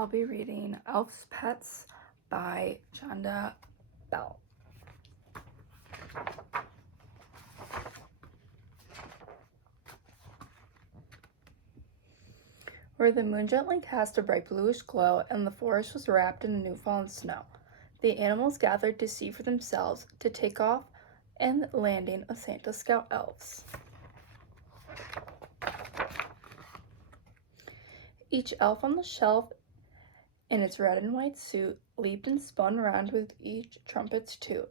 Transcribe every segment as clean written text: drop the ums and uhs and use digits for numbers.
I'll be reading Elf's Pets by Chanda. Where the moon gently cast a bright bluish glow and the forest was wrapped in a new fallen snow, the animals gathered to see for themselves, to take off and landing of Santa's scout elves. Each elf on the shelf in its red and white suit leaped and spun around with each trumpet's toot,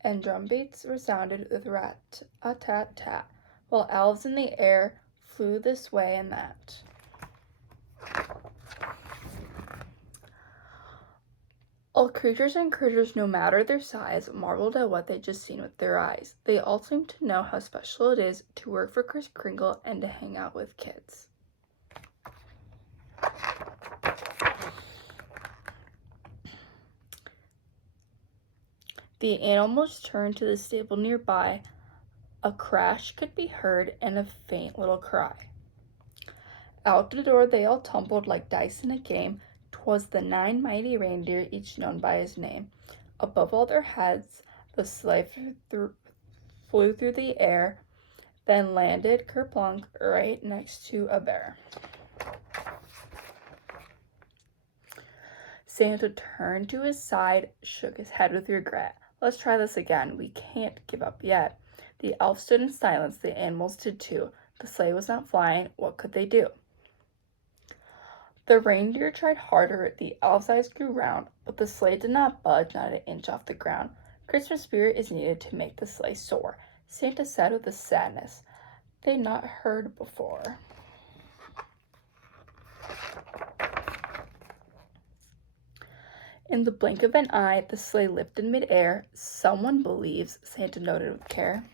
and drumbeats resounded with rat-a-tat-tat, while elves in the air flew this way and that. All creatures and critters, no matter their size, marveled at what they'd just seen with their eyes. They all seemed to know how special it is to work for Kris Kringle and to hang out with kids. The animals turned to the stable nearby. A crash could be heard and a faint little cry. Out the door they all tumbled like dice in a game. 'Twas the 9 mighty reindeer, each known by his name. Above all their heads the sleigh flew through the air, then landed kerplunk right next to a bear. Santa turned to his side, shook his head with regret. Let's try this again. We can't give up yet. The elf stood in silence. The animals did too. The sleigh was not flying. What could they do? The reindeer tried harder. The elf's eyes grew round, but the sleigh did not budge, not an inch off the ground. Christmas spirit is needed to make the sleigh soar, Santa said with a sadness they'd not heard before. In the blink of an eye, the sleigh lifted mid-air. Someone believes, Santa noted with care.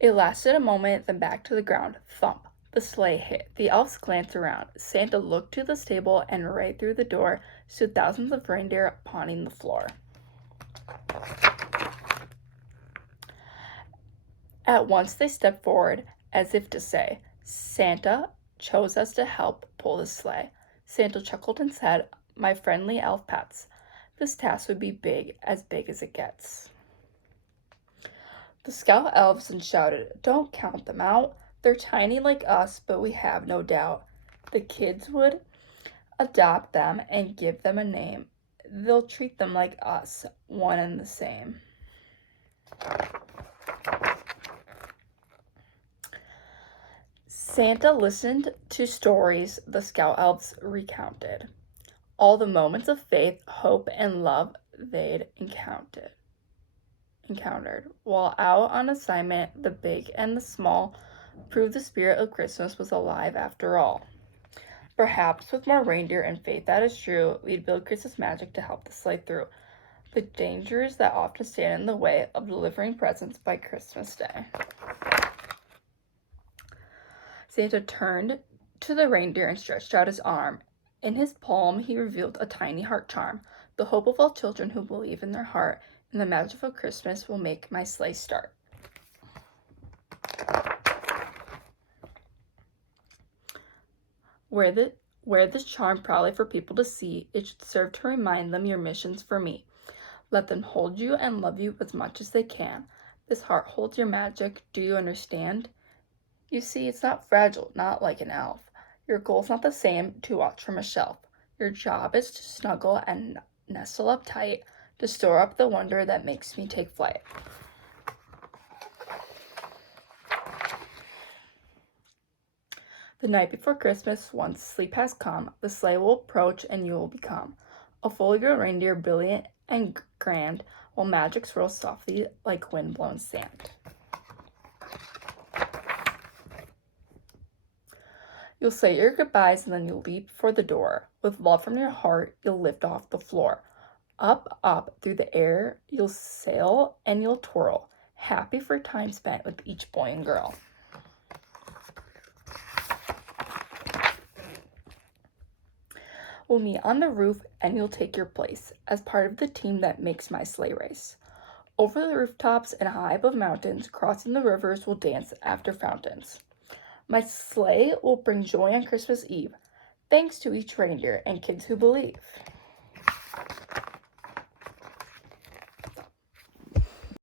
It lasted a moment, then back to the ground. Thump. The sleigh hit. The elves glanced around. Santa looked to the stable, and right through the door stood thousands of reindeer pawing the floor. At once they stepped forward, as if to say, Santa chose us to help pull the sleigh. Santa chuckled and said, my friendly elf pets, this task would be big as it gets. The scout elves then shouted, don't count them out. They're tiny like us, but we have no doubt the kids would adopt them and give them a name. They'll treat them like us, one and the same. Santa listened to stories the scout elves recounted, all the moments of faith, hope, and love they'd encountered. While out on assignment, the big and the small proved the spirit of Christmas was alive after all. Perhaps with more reindeer and faith, that is true, we'd build Christmas magic to help the sleigh through the dangers that often stand in the way of delivering presents by Christmas Day. Santa turned to the reindeer and stretched out his arm. In his palm, he revealed a tiny heart charm. The hope of all children who believe in their heart in the magic of Christmas will make my sleigh start. Wear this charm proudly for people to see. It should serve to remind them your mission's for me. Let them hold you and love you as much as they can. This heart holds your magic. Do you understand? You see, it's not fragile, not like an elf. Your goal's not the same, to watch from a shelf. Your job is to snuggle and nestle up tight, to store up the wonder that makes me take flight. The night before Christmas, once sleep has come, the sleigh will approach and you will become a full-grown reindeer, brilliant and grand, while magic swirls softly like wind-blown sand. You'll say your goodbyes and then you'll leap for the door. With love from your heart, you'll lift off the floor. Up, up, through the air, you'll sail and you'll twirl, happy for time spent with each boy and girl. We'll meet on the roof and you'll take your place as part of the team that makes my sleigh race. Over the rooftops and high above mountains, crossing the rivers, we'll dance after fountains. My sleigh will bring joy on Christmas Eve. Thanks to each reindeer and kids who believe.